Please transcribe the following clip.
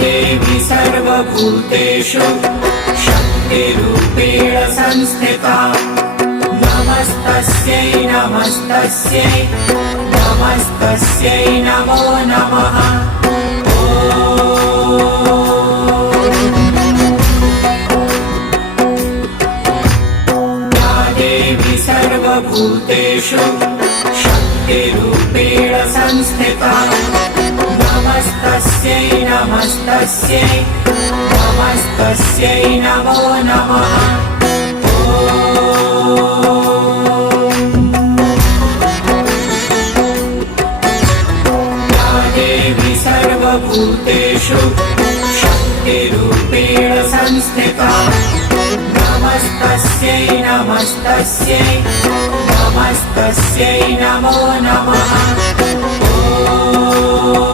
देवी सर्वभूतेषु शक्तिरूपेण संस्थिता नमस्तस्यै नमस्तस्यै नमस्तस्यै नमो नमः। या देवी सर्वभूतेषु शक्तिरूपेण संस्थिता नमस्तस्यै नमस्तस्यै नमस्तस्यै नमो नमः। या देवी सर्वभूतेषु शक्तिरूपेण संस्थिता नमस्तस्यै नमस्तस्यै नमस्तस्यै नमो नमः।